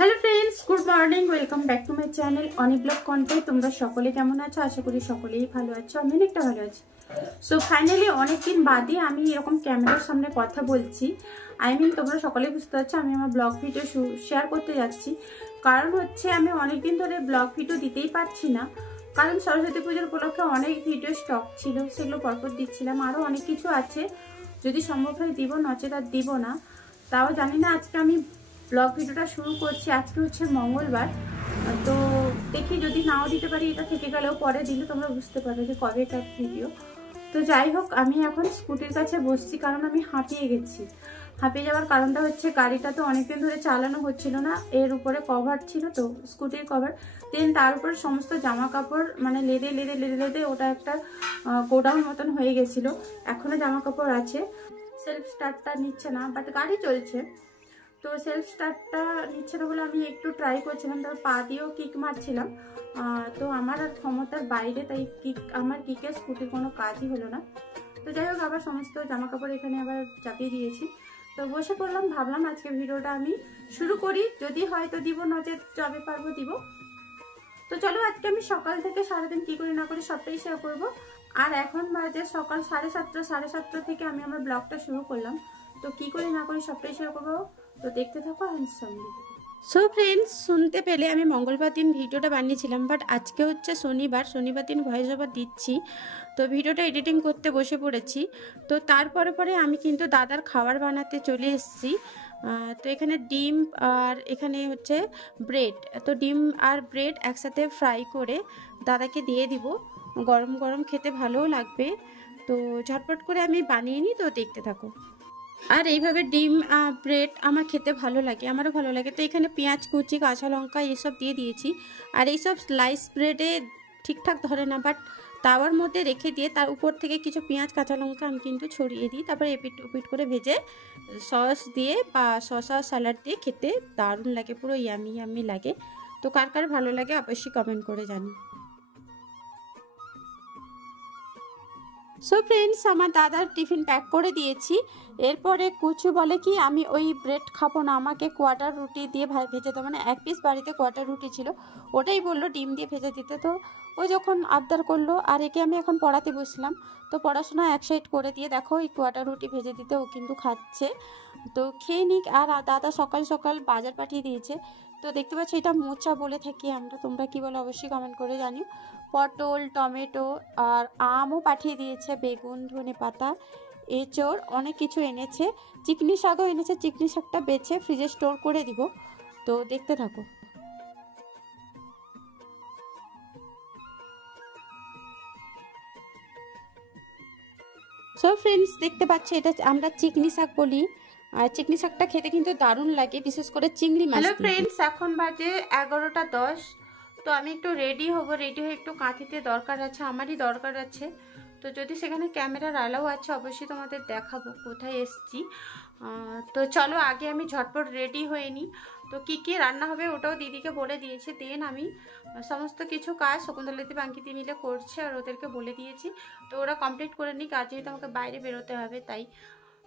Hello friends, good morning. Welcome back to my channel Oni blog content. তোমরা সকলে কেমন আছো? আশা করি সকলেই ভালো আছো। আমি অনেকটা ভালো আছি। সো ফাইনালি অনেকদিন বাদে আমি এরকম ক্যামেরার সামনে কথা বলছি। তোমরা সকলেই বুঝতে পারছো আমি আমার ব্লগ ভিডিও শেয়ার করতে যাচ্ছি। কারণ হচ্ছে আমি অনেকদিন ধরে ব্লগ ভিডিও দিতেই পারছি না, কারণ সরস্বতী পুজোর উপলক্ষে অনেক ভিডিও স্টক ছিল, সেগুলো পরপর দিচ্ছিলাম। আরও অনেক কিছু আছে, যদি সম্ভব হয় দিব, নচেত আর দিব না। তাও জানি না, আজকে আমি ব্লগ ভিডিওটা শুরু করছি। আজকে হচ্ছে মঙ্গলবার, তো দেখি যদি নাও দিতে পারি, এটা থেকে গেলেও পরে দিলে তোমরা বুঝতে পারবে যে কবে এটা ভিডিও। তো যাই হোক, আমি এখন স্কুটির কাছে বসছি, কারণ আমি হাঁপিয়ে গেছি। হাঁপিয়ে যাওয়ার কারণটা হচ্ছে গাড়িটা তো অনেকদিন ধরে চালানো হচ্ছিল না। এর উপরে কভার ছিল, তো স্কুটির কভার, দেন তার উপরে সমস্ত জামা কাপড় মানে লেদে লেদে লেদে লেদে ওটা একটা গোডাউন মতন হয়ে গেছিলো। এখনো জামা কাপড় আছে। সেলফ স্টার্টটা নিচ্ছে না, বাট গাড়ি চলছে। তো সেলফ স্টার্টটা নিচ্ছে না বলে আমি একটু ট্রাই করছিলাম, তারপর পা দিয়েও কিক মারছিলাম। তো আমার আর ক্ষমতার বাইরে, তাই আমার কিকের স্কুটির কোনো কাজই হলো না। তো যাই হোক, আবার সমস্ত জামা কাপড় এখানে আবার চাপিয়ে দিয়েছি। তো বসে পড়লাম, ভাবলাম আজকে ভিডিওটা আমি শুরু করি। যদি হয়তো দিব, নচেত যবে পারবো দিব। তো চলো, আজকে আমি সকাল থেকে সারাদিন কি করি না করি সবটাই শেয়ার করবো। আর এখন বাজে সকাল 7:30 থেকে আমি আমার ব্লগটা শুরু করলাম। তো কি করি না করি সবটাই শেয়ার করবো, তো দেখতে থাকো। সো ফ্রেন্ডস, শুনতে পেলে আমি মঙ্গলবার দিন ভিডিওটা বানিয়েছিলাম, বাট আজকে হচ্ছে শনিবার দিন ভয়েস ওভার দিচ্ছি। তো ভিডিওটা এডিটিং করতে বসে পড়েছি। তো তারপরে পরে আমি কিন্তু দাদার খাবার বানাতে চলে এসেছি। তো এখানে ডিম আর এখানে হচ্ছে ব্রেড। তো ডিম আর ব্রেড একসাথে ফ্রাই করে দাদাকে দিয়ে দিব। গরম গরম খেতে ভালোও লাগবে। তো ঝটপট করে আমি বানিয়ে নিই, তো দেখতে থাকো। আর এইভাবে ডিম ব্রেড আমার খেতে ভালো লাগে, আমারও ভালো লাগে। তো এখানে পেঁয়াজ কুচি, কাঁচা লঙ্কা এসব দিয়ে দিয়েছি। আর এইসব স্লাইস ব্রেডে ঠিকঠাক ধরে না, বাট তাওয়ার মধ্যে রেখে দিয়ে তার উপর থেকে কিছু পেঁয়াজ কাঁচা লঙ্কা আমি কিন্তু ছড়িয়ে দিই। তারপরে এপিট ওপিট করে ভেজে সস দিয়ে বা শসা স্যালাড দিয়ে খেতে দারুণ লাগে, পুরো ইয়ামি ইয়ামি লাগে। তো কার কার ভালো লাগে অবশ্যই কমেন্ট করে জানি। সো ফ্রেন্ডস, আমার দাদার টিফিন প্যাক করে দিয়েছি। এরপরে কুচু বলে কি আমি ওই ব্রেড খাবো না, আমাকে কোয়ার্টার রুটি দিয়ে ভেজে দাও। মানে এক পিস বাড়িতে কোয়ার্টার রুটি ছিল, ওটাই বললো ডিম দিয়ে ভেজে দিতে। তো ওই যখন আবদার করলো, আর একে আমি এখন পড়াতে বসলাম। তো পড়াশোনা এক সাইড করে দিয়ে দেখো এই কোয়ার্টার রুটি ভেজে দিতে ও কিন্তু খাচ্ছে। তো খেয়ে নিক। আর দাদা সকাল সকাল বাজার পাঠিয়ে দিয়েছে। তো দেখতে পাচ্ছি, এটা মোচা বলে থাকি আমরা, তোমরা কি বলো অবশ্যই কমেন্ট করে জানিও। পটল, টমেটো আর আমও পাঠিয়ে দিয়েছে, বেগুন, ধনে পাতা, এঁচড়, অনেক কিছু এনেছে। চিকনি শাকও এনেছে, চিকনি শাকটা বেছে ফ্রিজে স্টোর করে দিব। তো দেখতে থাকো। সো ফ্রেন্ডস, দেখতে পাচ্ছি এটা আমরা চিকনি শাক বলি। আর চিকনি শাকটা খেতে কিন্তু দারুণ লাগে, বিশেষ করে চিংড়ি মাছ। হ্যালো ফ্রেন্ডস, এখন বাজে 11:10। তো আমি একটু রেডি হব, রেডি হয়ে একটু কাঁথিতে দরকার আছে, আমারই দরকার আছে। তো যদি সেখানে ক্যামেরার আলাও আছে অবশ্যই তোমাদের দেখাবো কোথায় এসছি। তো চলো, আগে আমি ঝটপট রেডি হয়ে নিই। তো কী কী রান্না হবে ওটাও দিদিকে বলে দিয়েছি। দেন আমি সমস্ত কিছু কাজ শকুন্তলাদি বাঙ্কিতে মিলে করছে, আর ওদেরকে বলে দিয়েছি। তো ওরা কমপ্লিট করে নিক, আজ যেহেতু আমাকে বাইরে বেরোতে হবে তাই।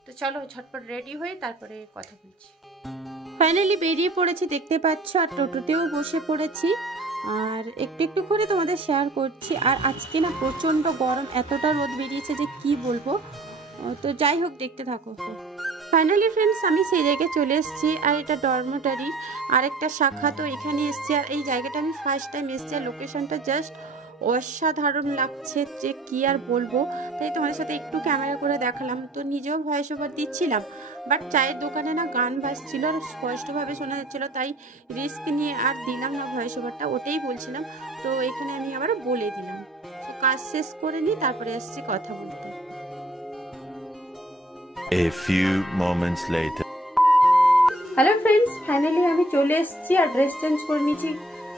তো চলো ঝটপট রেডি হয়ে তারপরে কথা বলছি। ফাইনালি বেরিয়ে পড়েছি, দেখতে পাচ্ছ। আর টোটোতেও বসে পড়েছি, আর একটু একটু করে তোমাদের শেয়ার করছি। আর আজকে না প্রচণ্ড গরম, এতটা রোদ বেরিয়েছে যে কি বলবো। তো যাই হোক, দেখতে থাকো। ফাইনালি ফ্রেন্ডস, আমি সেই জায়গায় চলে এসেছি। আর এটা ডরমেটারি আরেকটা শাখা। তো এখানে এসেছি, আর এই জায়গাটা আমি ফার্স্ট টাইম এসেছি। আর লোকেশনটা জাস্ট অসাধারণ লাগছে, যে কি আর বলবো। তাই তোমাদের সাথে একটু ক্যামেরা করে দেখালাম। তো নিজেও ভয়েস ওভার দিচ্ছিলাম, বাট চায়ের দোকানে না গান বাজছিল আর স্পষ্টভাবে শোনা যাচ্ছিলো, তাই রিস্ক নিয়ে আর দিলাম না ভয়েস ওভারটা, ওটাই বলছিলাম। তো এখানে আমি আবার বলে দিলাম। তো কাজ শেষ করে নিই, তারপরে আসছি কথা বলতে। A few moments later. Hello friends, finally আমি চলে এসেছি আর ড্রেস চেঞ্জ করে নিয়েছি।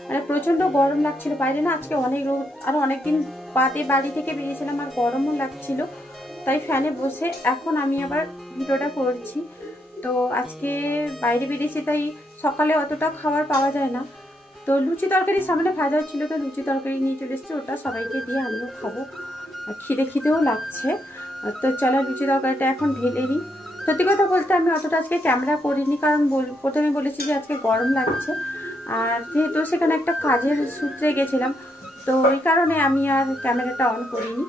মানে প্রচণ্ড গরম লাগছিল বাইরে না, আজকে অনেক রোদ। আর অনেকদিন বাদে বাড়ি থেকে বেরিয়েছিলাম, আর গরমও লাগছিল, তাই ফ্যানে বসে এখন আমি আবার ভিডিওটা করছি। তো আজকে বাইরে বেরিয়েছি, তাই সকালে অতটা খাবার পাওয়া যায় না। তো লুচি তরকারি সামনে ভাজা হচ্ছিল, তো লুচি তরকারি নিয়ে চলে এসেছি, ওটা সবাইকে দিয়ে আমিও খাবো। খিদেও লাগছে। তো চলো লুচি তরকারিটা এখন ঢেলে নিই। সত্যি কথা বলতে আমি অতটা আজকে ক্যামেরা করিনি, কারণ প্রথমে বলেছি যে আজকে গরম লাগছে, আর যেহেতু সেখানে একটা কাজের সূত্রে গেছিলাম, তো ওই কারণে আমি আর ক্যামেরাটা অন করিনি।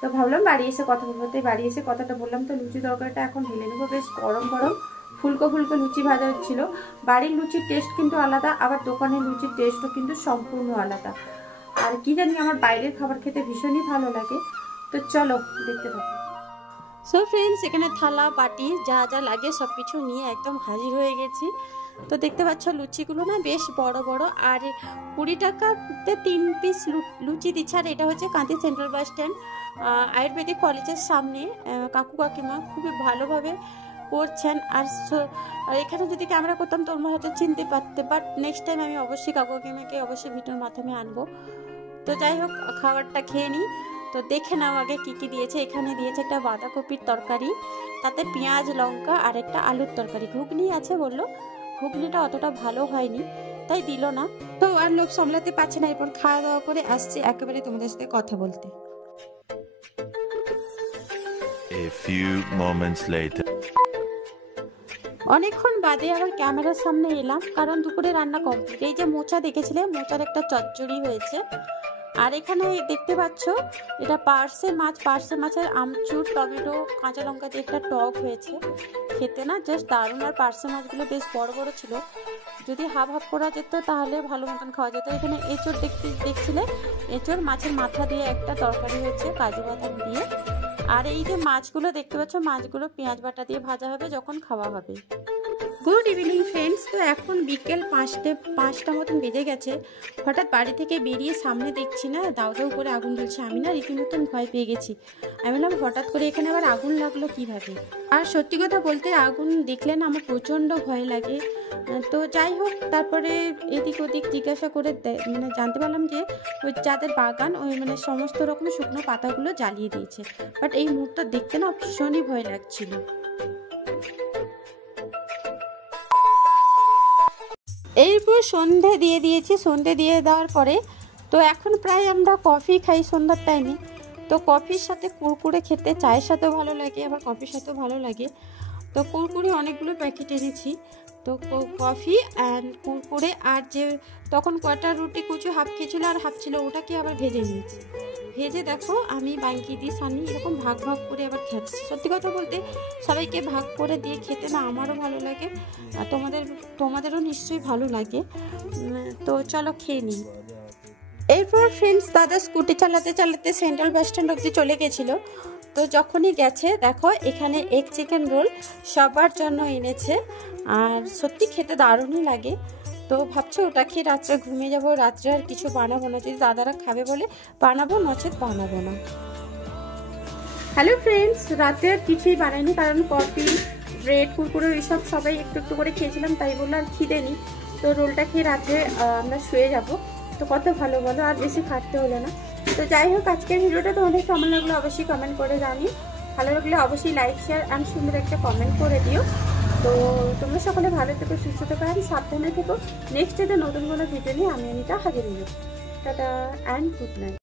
তো ভাবলাম বাড়ি এসে কথা বলবো, তাই বাড়ি এসে কথাটা বললাম। তো লুচি তরকারিটা এখন ঢেলে নেবো, বেশ গরম গরম ফুলকো ফুলকো লুচি ভাজা হচ্ছিল। বাড়ির লুচির টেস্ট কিন্তু আলাদা, আবার দোকানের লুচির টেস্টও কিন্তু সম্পূর্ণ আলাদা। আর কি জানি আমার বাইরের খাবার খেতে ভীষণই ভালো লাগে। তো চলো দেখতে থাকো। সো ফ্রেন্ডস, এখানে থালা বাটি যা যা লাগে সব কিছু নিয়ে একদম হাজির হয়ে গেছি। তো দেখতে পাচ্ছ লুচিগুলো না বেশ বড় বড়, আর 20 টাকাতে 3 পিস লুচি দিচ্ছে। আর এটা হচ্ছে Kanthi central bus stand Ayurvedic কলেজের সামনে। কাকু কাকিমা খুবই ভালোভাবে করছেন। আর এখানে যদি ক্যামেরা করতাম তোমরা হয়তো চিনতে পারতে, বাট নেক্সট টাইম আমি অবশ্যই কাকু কাকিমাকে অবশ্যই ভিডিওর মাধ্যমে আনবো। তো যাই হোক, খাবারটা খেয়ে নিই। তো দেখে নাও আগে কি কি দিয়েছে। এখানে দিয়েছে একটা বাঁধাকপির তরকারি, তাতে পেঁয়াজ লঙ্কা, আর একটা আলুর তরকারি। ঘুগনি আছে বললো, ঘুগনিটা অতটা ভালো হয়নি তাই দিল না। তো আর লোক সামলাতে পারছে না, এরপর খাওয়া দাওয়া করে আসছে একেবারে তোমাদের সাথে কথা বলতে। A few moments later. অনেকক্ষণ বাদে আবার ক্যামেরার সামনে এলাম, কারণ দুপুরে রান্না কমপ্লিট। এই যে মোচা দেখেছিলে, মোচার একটা চচ্চড়ি হয়েছে। আর এখানে দেখতে পাচ্ছ এটা পার্সে মাছ, পার্সে মাছের আমচুর টমেটো কাঁচা লঙ্কা দিয়ে একটা টক হয়েছে। খেতে না জাস্ট দারুণ। আর পার্সে মাছগুলো বেশ বড় বড় ছিল, যদি হাফ হাফ করা যেত তাহলে ভালো মতন খাওয়া যেত। এখানে এঁচড় দেখছিলে, এঁচড় মাছের মাথা দিয়ে একটা তরকারি হয়েছে কাজু বাদাম দিয়ে। আর এই যে মাছগুলো দেখতে পাচ্ছ, মাছগুলো পেঁয়াজ বাটা দিয়ে ভাজা হবে যখন খাওয়া হবে। Good evening friends. তো এখন বিকেল 5টা মতন বেজে গেছে। হঠাৎ বাড়ি থেকে বেরিয়ে সামনে দেখছি না দাউ দাউ করে আগুন জ্বলছে। আমি না রীতিমতন ভয় পেয়ে গেছি। আমি বললাম হঠাৎ করে এখানে আবার আগুন লাগলো কিভাবে। আর সত্যি কথা বলতে আগুন দেখলে না আমার প্রচণ্ড ভয় লাগে। তো যাই হোক, তারপরে এদিক ওদিক জিজ্ঞাসা করে মানে জানতে পারলাম যে ওই যাদের বাগান ওই মানে সমস্ত রকম শুকনো পাতাগুলো জ্বালিয়ে দিয়েছে। বাট এই মুহূর্তে দেখতে না ভীষণই ভয় লাগছিল। এরপর সন্ধে দিয়ে দিয়েছি। সন্ধে দিয়ে দেওয়ার পরে তো এখন প্রায় আমরা কফি খাই সন্ধ্যার টাইমে। তো কফির সাথে কুরকুরে খেতে চায়ের সাথেও ভালো লাগে, আবার কফির সাথেও ভালো লাগে। তো কুরকুরে অনেকগুলো প্যাকেট এনেছি। তো কফি অ্যান্ড কুরকুরে, আর যে তখন কয়টা রুটি কুচু হাফ ছিল আর হাফ ছিল, ওটাকে আবার ভেজে নিয়েছি। ভেজে দেখো আমি বাঙ্কি দিয়ে সানি এরকম ভাগ ভাগ করে আবার খাচ্ছি। সত্যি কথা বলতে সবাইকে ভাগ করে দিয়ে খেতে না আমারও ভালো লাগে, আর তোমাদেরও নিশ্চয়ই ভালো লাগে। তো চলো খেয়ে নিই। এরপর ফ্রেন্ডস দাদা স্কুটি চালাতে চালাতে সেন্ট্রাল বাস স্ট্যান্ড অবধি চলে গেছিলো। তো যখনই গেছে দেখো এখানে এগ চিকেন রোল সবার জন্য এনেছে, আর সত্যি খেতে দারুণই লাগে। তো ভাবছো ওটা খেয়ে রাত্রে ঘুমিয়ে যাবো, রাত্রে আর কিছু বানাবো না। যদি দাদারা খাবে বলে বানাবো, নচেত বানাবো না। হ্যালো ফ্রেন্ডস, রাতে আর কিছুই বানাইনি, কারণ কফি ব্রেড কুরকুরে এইসব সবাই একটু একটু করে খেয়েছিলাম, তাই বললো আর খিদে নি। তো রোলটা খেয়ে রাত্রে আমরা শুয়ে যাব। তো কত ভালো বলো, আর বেশি খাটতে হলো না। তো যাই হোক, আজকের ভিডিওটা তোমাদের কেমন লাগলো অবশ্যই কমেন্ট করে জানিও। ভালো লাগলে অবশ্যই লাইক শেয়ার অ্যান্ড সুন্দর একটা কমেন্ট করে দিও। তো তোমরা সকলে ভালো থেকো, সুস্থ থেকো আর সাবধানে থেকো। নেক্সট ডেতে নতুন কোনো ভিডিও নিয়ে আমি হাজির হয়ে যাবো। Tata and good night.